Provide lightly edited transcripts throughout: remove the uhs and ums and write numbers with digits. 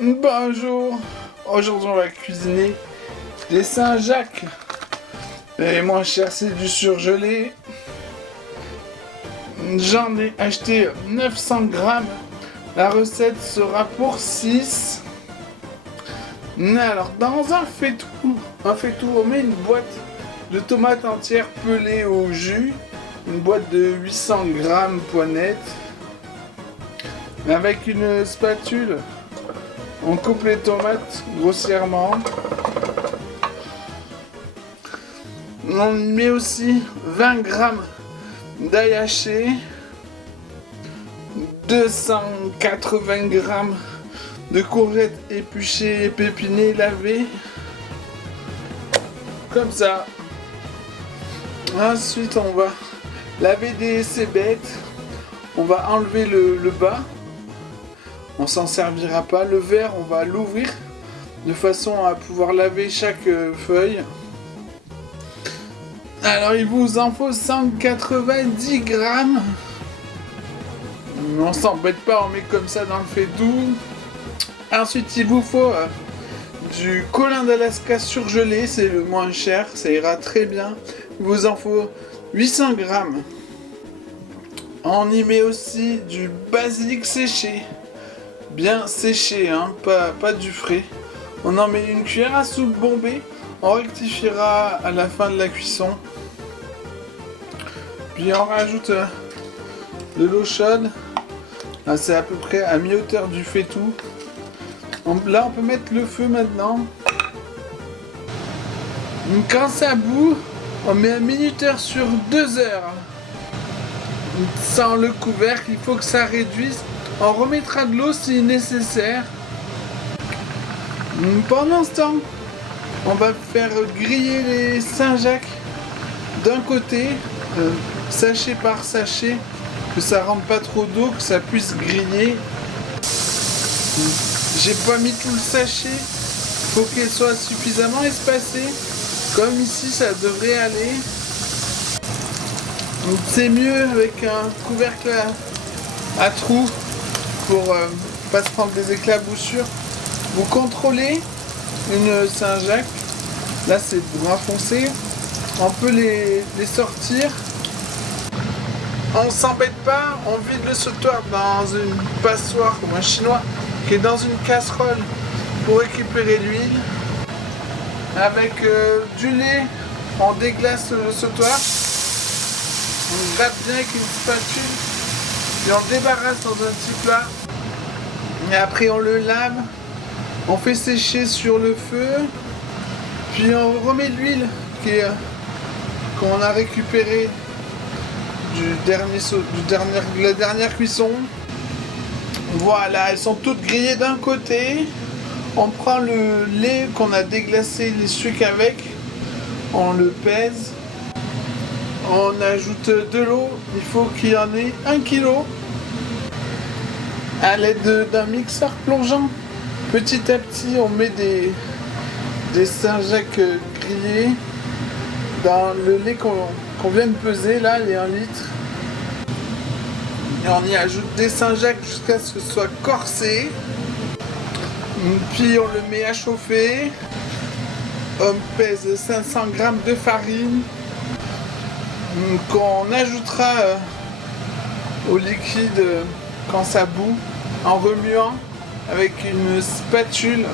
Bonjour, aujourd'hui on va cuisiner des Saint-Jacques. Et moins cher, c'est du surgelé. J'en ai acheté 900 grammes. La recette sera pour 6. Alors dans un faitout, on met une boîte de tomates entières pelées au jus, une boîte de 800 grammes poignette. Avec une spatule, on coupe les tomates grossièrement. On met aussi 20 grammes d'ail haché, 280 grammes de courgettes épluchées et pépinées lavées. Comme ça. Ensuite, on va laver des cébettes. On va enlever le bas. On s'en servira pas. Le verre, on va l'ouvrir de façon à pouvoir laver chaque feuille. Alors il vous en faut 190 grammes. On s'embête pas, on met comme ça dans le faitout. Ensuite il vous faut du colin d'Alaska surgelé, c'est le moins cher, ça ira très bien. Il vous en faut 800 grammes. On y met aussi du basilic séché. Bien séché, hein, pas du frais. On en met une cuillère à soupe bombée. On rectifiera à la fin de la cuisson. Puis on rajoute de l'eau chaude. Là, c'est à peu près à mi-hauteur du faitout. Là on peut mettre le feu maintenant. Quand ça bout, on met un minuteur sur 2 heures. Sans le couvercle, il faut que ça réduise. On remettra de l'eau si nécessaire. Pendant ce temps, on va faire griller les Saint-Jacques d'un côté, sachet par sachet, que ça rentre pas trop d'eau, que ça puisse griller. J'ai pas mis tout le sachet, faut qu'elle soit suffisamment espacée, comme ici ça devrait aller. Donc c'est mieux avec un couvercle à trous pour pas se prendre des éclaboussures. Vous contrôlez une Saint-Jacques, là c'est brun foncé, on peut les sortir. On s'embête pas, on vide le sautoir dans une passoire comme un chinois qui est dans une casserole pour récupérer l'huile. Avec du lait, on déglace le sautoir, on gratte bien avec une spatule, puis on débarrasse dans un petit plat. Et après on le lave, on fait sécher sur le feu, puis on remet de l'huile qu'on a récupéré la dernière cuisson. Voilà, elles sont toutes grillées d'un côté. On prend le lait qu'on a déglacé les sucres avec, on le pèse, on ajoute de l'eau, il faut qu'il y en ait 1 kg à l'aide d'un mixeur plongeant. Petit à petit, on met des Saint-Jacques grillés dans le lait qu'on vient de peser, là, les 1 litre. Et on y ajoute des Saint-Jacques jusqu'à ce que ce soit corsé. Puis on le met à chauffer. On pèse 500 grammes de farine qu'on ajoutera au liquide quand ça bout en remuant avec une spatule.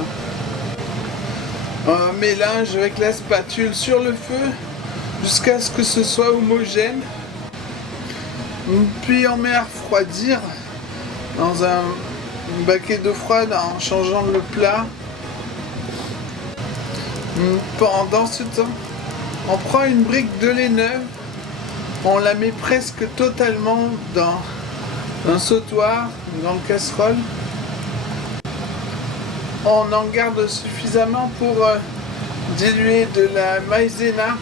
On mélange avec la spatule sur le feu jusqu'à ce que ce soit homogène. Puis on met à refroidir dans un baquet d'eau froide en changeant le plat. Pendant ce temps, on prend une brique de lait neuve, on la met presque totalement dans un sautoir, une grande casserole. On en garde suffisamment pour diluer de la maïzena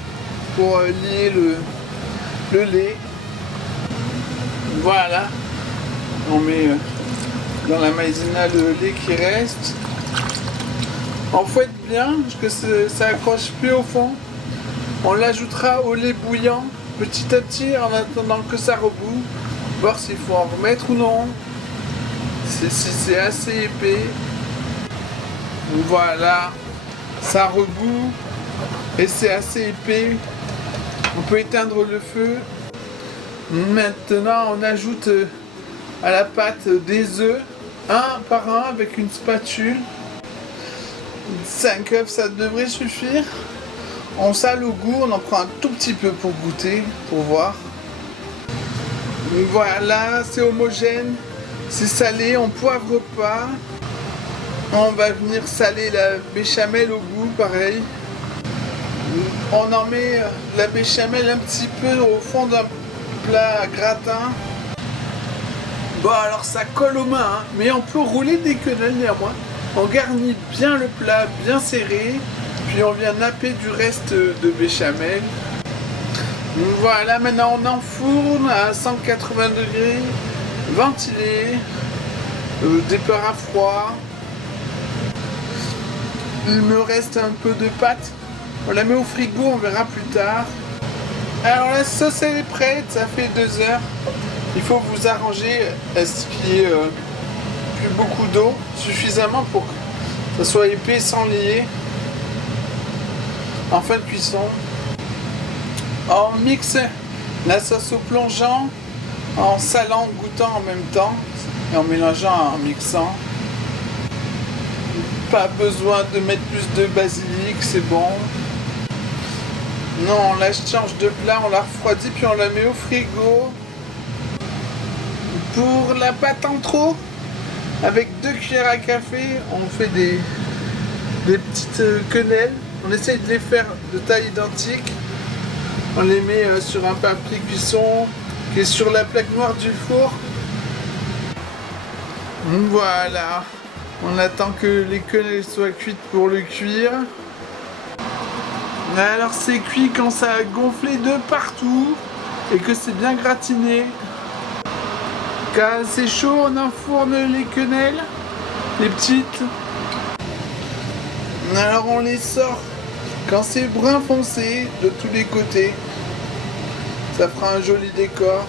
pour lier le lait. Voilà, on met dans la maïzena le lait qui reste. On fouette bien parce que ça accroche plus au fond. On l'ajoutera au lait bouillant petit à petit en attendant que ça rebout, voir s'il faut en remettre ou non. Si c'est assez épais. Voilà, ça rebout et c'est assez épais. On peut éteindre le feu. Maintenant, on ajoute à la pâte des œufs, un par un avec une spatule. 5 œufs, ça devrait suffire. On sale au goût, on en prend un tout petit peu pour goûter, pour voir. Voilà, c'est homogène, c'est salé, on poivre pas. On va venir saler la béchamel au goût, pareil. On en met la béchamel un petit peu au fond d'un plat gratin. Bon, alors ça colle aux mains, hein, mais on peut rouler des quenelles néanmoins. On garnit bien le plat, bien serré, puis on vient napper du reste de béchamel. Voilà, maintenant on enfourne à 180 degrés, ventilé, départ à froid. Il me reste un peu de pâte. On la met au frigo, on verra plus tard. Alors la sauce elle est prête, ça fait 2 heures. Il faut vous arranger à ce qu'il y ait plus beaucoup d'eau, suffisamment pour que ça soit épais sans lier. En fin de cuisson, on mixe la sauce au plongeant, en salant, goûtant en même temps et en mélangeant, en mixant. Pas besoin de mettre plus de basilic, c'est bon. Non, on la change de plat, on la refroidit puis on la met au frigo. Pour la pâte en trop, avec 2 cuillères à café, on fait des petites quenelles. On essaye de les faire de taille identique. On les met sur un papier cuisson qui est sur la plaque noire du four. Voilà. On attend que les quenelles soient cuites pour le cuire. Alors c'est cuit quand ça a gonflé de partout et que c'est bien gratiné. Quand c'est chaud, on enfourne les quenelles, les petites. Alors on les sort quand c'est brun foncé de tous les côtés. Ça fera un joli décor.